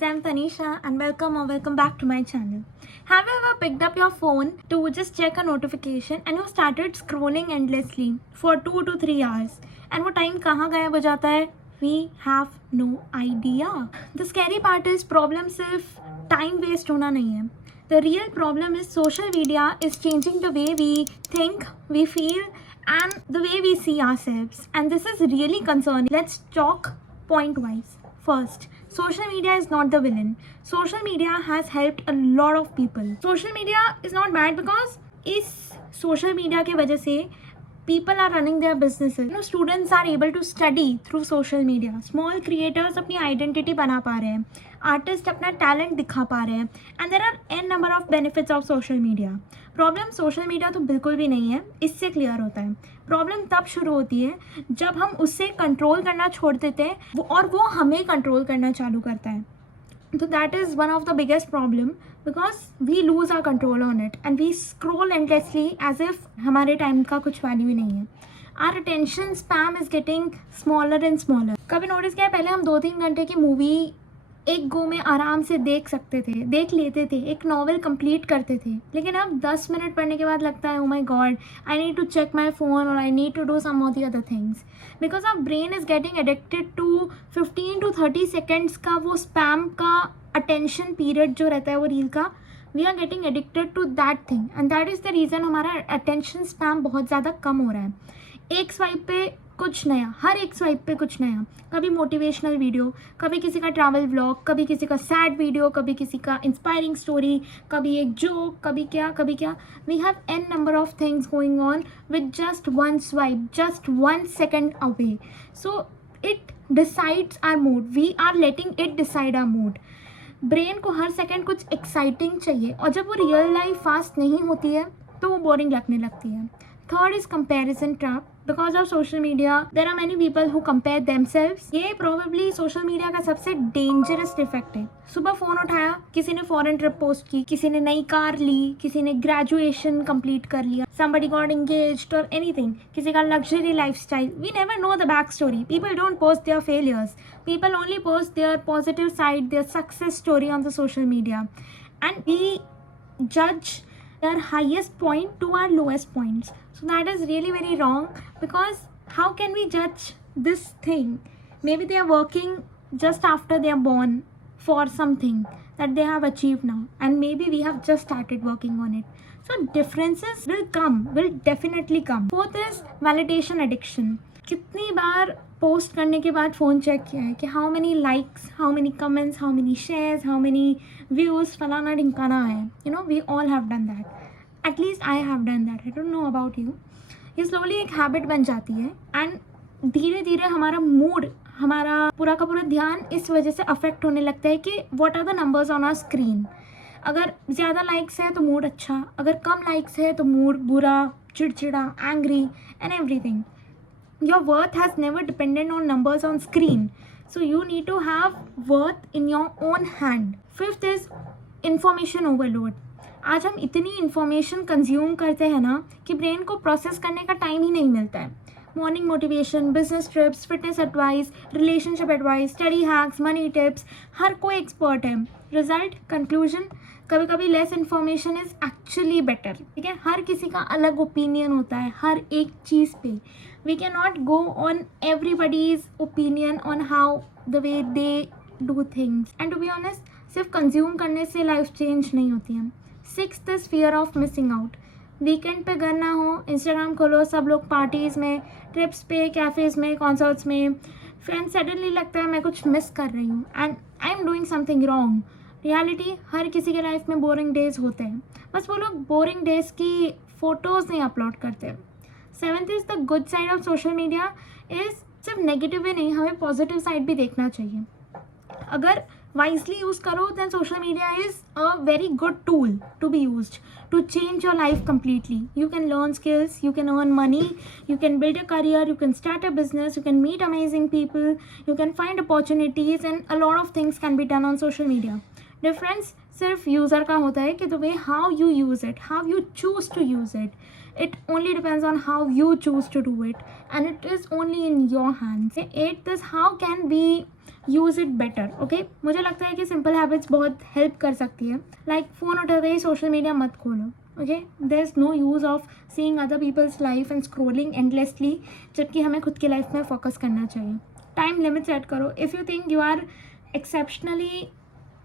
guys, I'm Tanisha and welcome back to my channel. Have you ever picked up your phone to just check a notification and you started scrolling endlessly for 2 to 3 hours and वो time कहाँ गायब हो जाता है? We have no idea. The scary part is problem सिर्फ time waste होना नहीं है. The real problem is social media is changing the way we think, we feel and the way we see ourselves, and this is really concerning. Let's talk point wise. First, social media is not the villain. Social media has helped a lot of people. Social media is not bad because इस social media के वजह से people are running their businesses. Students are able to study through social media. Small creators अपनी identity बना पा रहे हैं. Artists अपना talent दिखा पा रहे हैं. And there are n number of benefits of social media. Problem social media तो बिल्कुल भी नहीं है, इससे क्लियर होता है. प्रॉब्लम तब शुरू होती है जब हम उससे कंट्रोल करना छोड़ देते हैं और वो हमें कंट्रोल करना चालू करता है. तो that is one of the biggest problem because we lose our control on it and we scroll endlessly as if हमारे टाइम का कुछ वैल्यू ही नहीं है. Our attention span is getting smaller and smaller. कभी नोटिस किया है, पहले हम 2-3 घंटे की मूवी एक गो में आराम से देख लेते थे, एक नॉवेल कंप्लीट करते थे. लेकिन अब 10 मिनट पढ़ने के बाद लगता है oh my God, I need to check my phone और I need to do some of the other things because our brain is getting addicted to 15 to 30 seconds का वो स्पैम का अटेंशन पीरियड जो रहता है वो रील का. We are getting addicted to that thing and that is the reason हमारा attention span बहुत ज़्यादा कम हो रहा है. एक स्वाइप पे कुछ नया, हर एक स्वाइप पे कुछ नया. कभी मोटिवेशनल वीडियो, कभी किसी का ट्रैवल व्लॉग, कभी किसी का सैड वीडियो, कभी किसी का इंस्पायरिंग स्टोरी, कभी एक जोक, कभी क्या. We have an number of things going on with just one swipe, just 1 second away. So it decides our mood. We are letting it decide our mood. Brain को हर second कुछ exciting चाहिए और जब वो real life fast नहीं होती है तो वो बोरिंग लगने लगती है. Third is comparison trap. Because of social media, there are many people who compare themselves. ये probably social media का सबसे dangerous effect है. सुबह फ़ोन उठाया, किसी ने फॉरेन ट्रिप पोस्ट की, किसी ने नई कार ली, किसी ने ग्रेजुएशन कंप्लीट कर लिया, somebody got engaged or anything, किसी का luxury lifestyle. We never know the backstory. People don't post their failures. People only post their positive side, their success story on the social media. And we judge their highest point to our lowest points. So that is really very wrong because how can we judge this thing? Maybe they are working just after they are born for something that they have achieved now and maybe we have just started working on it. So differences will definitely come. Fourth is validation addiction. कितनी बार post करने के बाद phone check किया है कि how many likes, how many comments, how many shares, how many views फलाना ढिमकाना है. You know, we all have done that. At least I have done that. I don't know about you. ये slowly एक habit बन जाती है and धीरे धीरे हमारा मूड, हमारा पूरा का पूरा ध्यान इस वजह से अफेक्ट होने लगता है कि what are the numbers on our screen. अगर ज़्यादा लाइक्स है तो मूड अच्छा, अगर कम लाइक्स है तो मूड बुरा, चिड़चिड़ा, angry and everything. Your worth has never depended on numbers on screen. So you need to have worth in your own hand. Fifth is information overload. आज हम इतनी इन्फॉर्मेशन कंज्यूम करते हैं ना कि ब्रेन को प्रोसेस करने का टाइम ही नहीं मिलता है. Morning motivation, business trips, fitness advice, relationship advice, study hacks, money tips, हर कोई एक्सपर्ट है. रिजल्ट, कंक्लूजन, कभी कभी less information is actually better. ठीक है, हर किसी का अलग ओपिनियन होता है हर एक चीज़ पे. We can not go on everybody's opinion on how the way they do things. And to be honest, सिर्फ कंज्यूम करने से लाइफ चेंज नहीं होती है. Sixth is fear of missing out. Weekend पे घर ना हो, इंस्टाग्राम खोलो, सब लोग पार्टीज़ में, ट्रिप्स पे, कैफ़ेज़ में, कॉन्सर्ट्स में, फ्रेंड्स, सडनली लगता है मैं कुछ मिस कर रही हूँ and I am doing something wrong. Reality, हर किसी के लाइफ में बोरिंग डेज होते हैं, बस वो लोग बोरिंग डेज की फ़ोटोज़ नहीं अपलोड करते. Seventh is the good side of social media is सिर्फ नेगेटिव ही नहीं, हमें पॉजिटिव साइड भी देखना चाहिए. अगर wisely use करो then social media is a very good tool to be used to change your life completely. You can learn skills, you can earn money, you can build a career, you can start a business, you can meet amazing people, you can find opportunities and a lot of things can be done on social media. Difference सिर्फ user का होता है कि the way how you use it, how you choose to use it. It only depends on how you choose to do it and it is only in your hands. Eighth is how can we use it better. Okay, मुझे लगता है कि simple habits बहुत help कर सकती है. Like phone उठाते ही social media मत खोलो. Okay, there is no use of seeing other people's life and scrolling endlessly, जबकि हमें खुद की लाइफ में फोकस करना चाहिए. टाइम लिमिट सेट करो. If you think you are exceptionally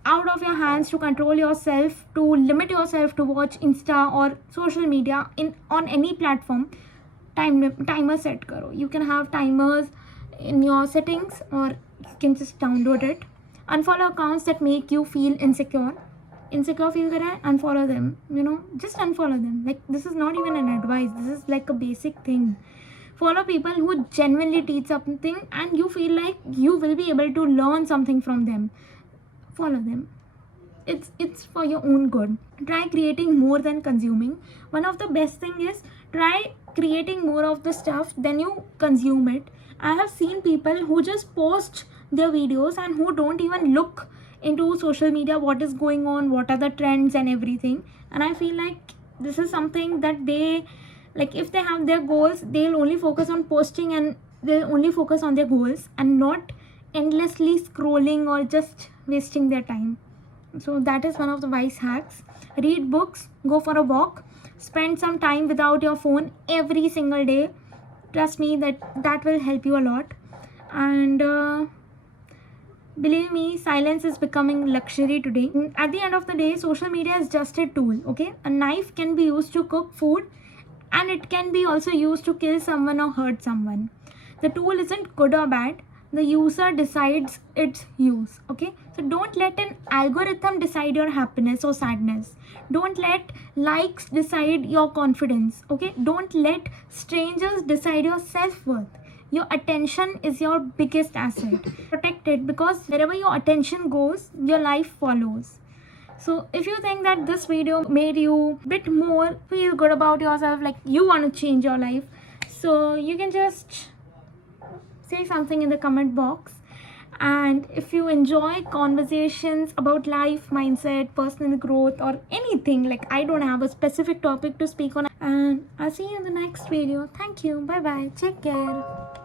out of your hands to control yourself, to limit yourself to watch Insta or social media on any platform, timer set karo. You can have timers in your settings, or you can just download it. Unfollow accounts that make you feel insecure feel kar hai, unfollow them, just unfollow them. Like, this is not even an advice, this is like a basic thing. Follow people who genuinely teach something and you feel like you will be able to learn something from them. Follow them. It's for your own good. Try creating more than consuming. One of the best thing is, try creating more of the stuff than you consume it. I have seen people who just post their videos and who don't even look into social media, what is going on, what are the trends and everything. And I feel like this is something that they, like, if they have their goals, they'll only focus on posting and they'll only focus on their goals and not endlessly scrolling or just wasting their time. So that is one of the wise hacks. Read books, go for a walk, spend some time without your phone every single day. Trust me, that will help you a lot. And believe me, silence is becoming luxury today. At the end of the day, social media is just a tool. Okay, a knife can be used to cook food, and it can be also used to kill someone or hurt someone. The tool isn't good or bad, the user decides its use. Okay, so don't let an algorithm decide your happiness or sadness. Don't let likes decide your confidence. Okay, don't let strangers decide your self-worth. Your attention is your biggest asset. Protect it, because wherever your attention goes, your life follows. So if you think that this video made you a bit more feel good about yourself, like you want to change your life, so you can just say something in the comment box. And if you enjoy conversations about life, mindset, personal growth, or anything, like, I don't have a specific topic to speak on, and I'll see you in the next video. Thank you. Bye bye. Take care.